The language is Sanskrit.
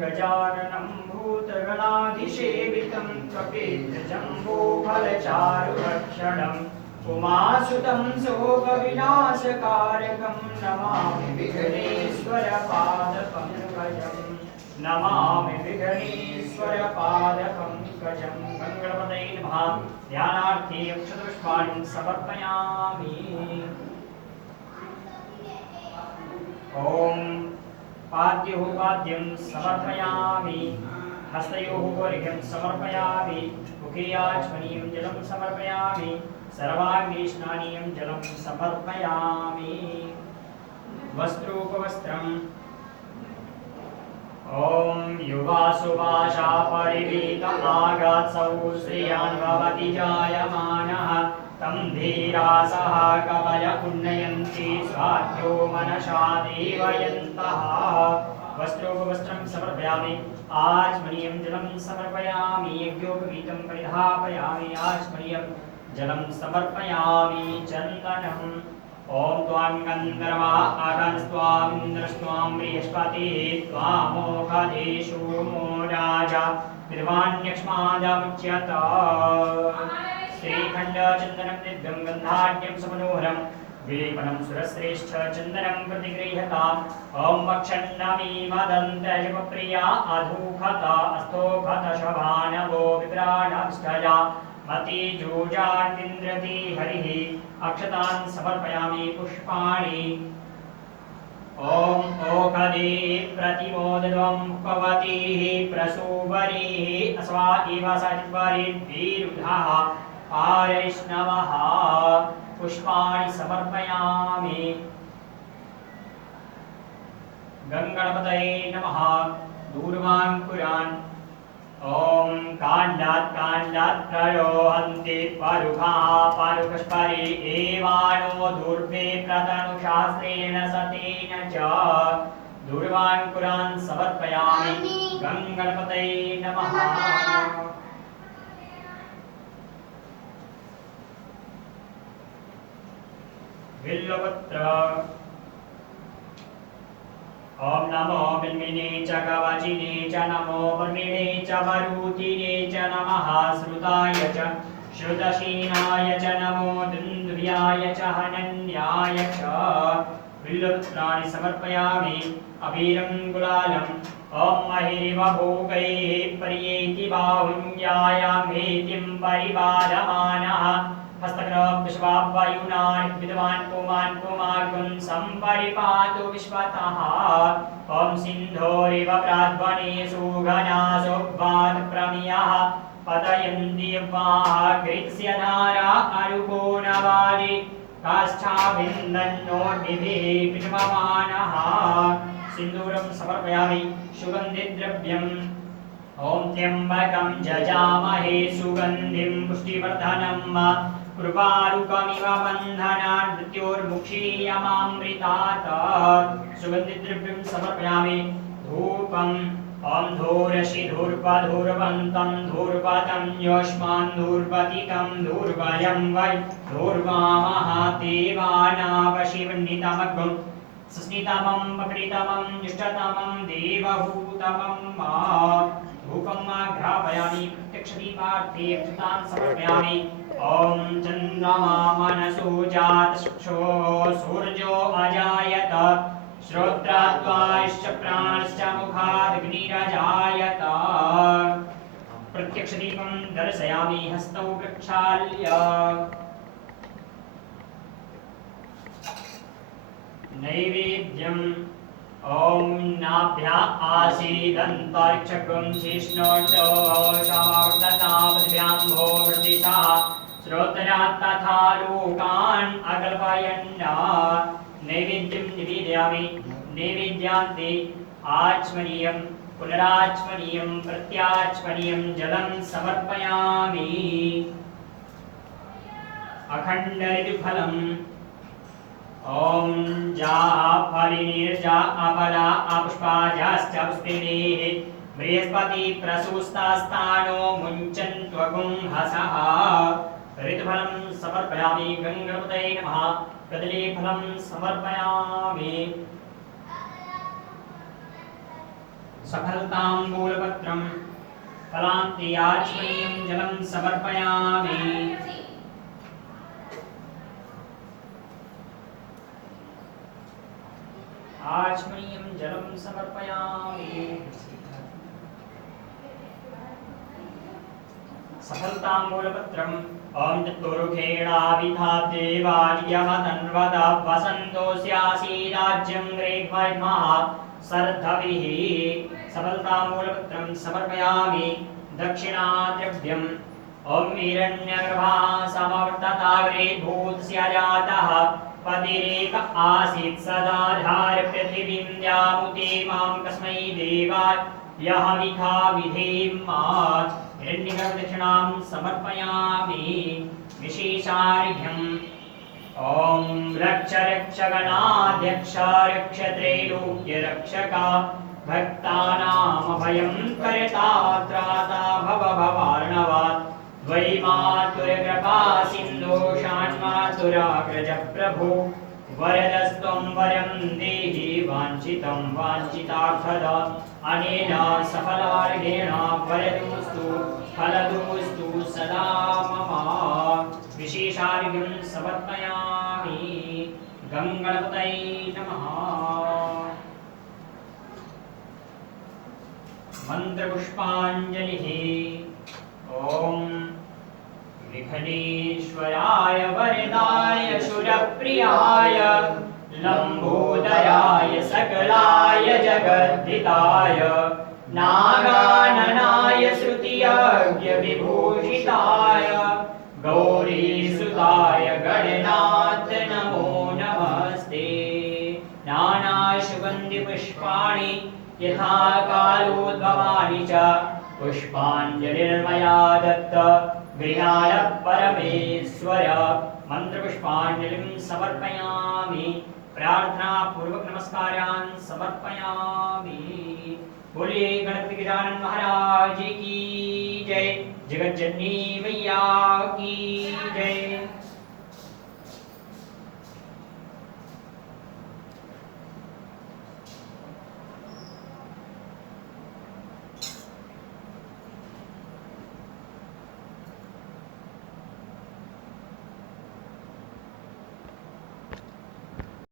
गजाननं भूतगणाधिसेवितं कपितजम्बूफलचारुभक्षणम् उमासुतं शोकविनाशकारकं नमामि विघ्नेश्वरपादपङ्कजम् नमामि विघ्नेश्वरपादपङ्कजम् गङ्गणपतये नमः। ध्यानार्थे अक्षतपुष्पाणि समर्पयामि। ॐ पाद्योः पाद्यं समर्पयामि, हस्तयोः अर्घ्यं समर्पयामि, मुखे आचमनीयं जलं समर्पयामि, सर्वाङ्गे स्नानीयं जलं समर्पयामि। वस्त्रोपवस्त्रम् ॐ युवासुभाषा परिवीत आगात्सौ श्रियान् भवति जायमानः तं धीरा सह कवय उन्नयन्ति स्वाध्यो मनसा देवयन्तः। वस्त्रोपवस्त्रं समर्पयामि, आचमनीयं जलं समर्पयामि, यज्ञोपवीतं परिधापयामि, आचमनीयं जलं समर्पयामि। चन्दनम् ॐ त्वां गन्धर्वा आगन्स्त्वामिन्द्रस्त्वां बृहस्पतिः त्वामोषधेषु मो राजा विद्वान्यक्ष्मादमुच्यत। श्रीखण्डचन्दनं दिव्यं गन्धाढ्यं समनोहरं विलेपनं सुरश्रेष्ठ चन्दनं प्रतिगृह्यताम्। ॐ वक्षन्नमी मदन्तजपप्रिया अधूखत अस्तोखत शभानवो विप्राणभिष्टया मतिजूजान्विन्द्रति हरिः। अक्षतान् समर्पयामि पुष्पाणि। ॐ ओखदे प्रतिमोदध्वं पवतिः प्रसूवरिः अस्वा इव सचिद्वरिद्भिरुधः पारैष्णवः। पुष्पाणि समर्पयामि। गङ्गणपतये नमः। दूर्वाङ्कुरान् ॐ काण्डात् काण्डात् प्रयोहन्ति परुखाः परुखस्परि एवानो दूर्वे प्रतनुशास्त्रेण सतेन च। दूर्वाङ्कुरान् समर्पयामि। गङ्गणपतये नमः। बिल्वपत्र ॐ नमो बिल्मिने च कवचिने च नमो वर्मिणे च मरुतिने च नमः। श्रुताय च श्रुतशीनाय च नमो दुन्दुभ्याय च हनन्याय च। बिल्वपत्राणि समर्पयामि। अबीरं गुलालम् ॐ महिरिव भोगैः पर्येति बाहुल्यायामेतिं परिबाधमानः हस्तक्रविश्वावायुनान् विद्वान् पुमान् पुमार्गुं सम्परिपातु विश्वतः। ॐ सिन्धोरिव प्राध्वने सुघनासोऽब्बात् प्रमियः पतयन्ति वाः कृत्स्य धारा अरुकोणवादि काष्ठाभिन्दन्नोर्भिः पिष्पमानः। सिन्दूरं समर्पयामि। सुगन्धिद्रव्यम् ॐ त्र्यम्बकं जजामहे सुगन्धिं पुष्टिवर्धनम् कृपारुकमिव बन्धनान् मृत्योर्मुक्षीयमामृतात्। सुगन्धिद्रव्यं समर्पयामि। धूपम् ॐ धूरसि धूर्वधूर्वन्तं धूर्वतं योष्मान् धूर्वतितं धूर्वयं वै धूर्वामहादेवानावशिवन्नितमग्गुं सुस्नितमं पक्रितमं जुष्टतमं देवहूतमं धूपं घ्रापयामि। प्रत्यक्षदीपार्थे अक्षतान् समर्पयामि। ॐ चन्द्रमा मनसो जातचक्षो सूर्यो अजायत श्रोत्राद्वाश्च प्राणश्च मुखादग्निरजायत। प्रत्यक्षदीपं दर्शयामि हस्तौ प्रक्षाल्य। नैवेद्यम् ॐ नाभ्या आसीदन्तरिक्षगं शिष्णोर्षमावर्तता पृथिव्यां श्रोत्रात् तथा लोकान् अकल्पयन्। नैवेद्यं निवेदयामि। नैवेद्यान्ते आचमनीयं पुनराचमनीयं प्रत्याचमनीयं जलं समर्पयामि। अखण्डऋतुफलम् ॐ जा फलिनीर्जा अपला अपुष्पाजाश्च पुष्पिणीः बृहस्पति प्रसूस्तास्तानो मुञ्चन्त्वगुं हसः। ऋतुफलं समर्पयामि। गङ्गणपतये नमः। कदलीफलं समर्पयामि। सफलताम्बूलपत्रं फलान्त्याचमनीयं जलं समर्पयामि। आचमनीयं जलं समर्पयामि। सफलताम्बूलपत्रं ॐ तत्पुरुषेणाविधाते वार्यः तन्वता वसन्तोऽस्यासीराज्यं रेग्मः सर्धविः। सफलताम्बूलपत्रं समर्पयामि। दक्षिणाद्रव्यम् ॐ हिरण्यगर्भा समवर्तताग्रे भूतस्य जातः पतिरेक आसीत् सदाधार पृथिवीं द्यामुते मां कस्मै देवाय यः विधा विधेमात्। हिरण्यगर्भदक्षिणां समर्पयामि। विशेषार्घ्यम् ॐ रक्ष रक्षगणाध्यक्ष रक्ष त्रैलोक्यरक्षका भक्तानामभयं करता त्राता भव भवार्णवात्। द्वैमातुरकृपा सिन्धो षाण्मातुराग्रज प्रभो वरदस्त्वं वरं देहि वाञ्छितं वाञ्छितार्थदा। अनेन सफलार्घेण वरदोऽस्तु फलदोऽस्तु सदा मम। विशेषार्घ्यं समर्पयामि। गङ्गणपतये नमः। मन्त्रपुष्पाञ्जलिः। ॐ विघ्नेश्वराय वरदाय सुरप्रियाय लम्बोदराय सकलाय जगद्धिताय नागाननाय श्रुतियज्ञविभूषिताय गौरीसुताय गणनाथ नमो नमस्ते। नानासुगन्धिपुष्पाणि यथा कालोद्भवानि च पुष्पाञ्जलिर्मया दत्त गृहाण परमेश्वर। मन्त्रपुष्पाञ्जलिं समर्पयामि। प्रार्थना पूर्वक नमस्कारान् समर्पयामि। बोलिए गणपति गजानन महाराज की जय। जगज्जननी मैया की जय।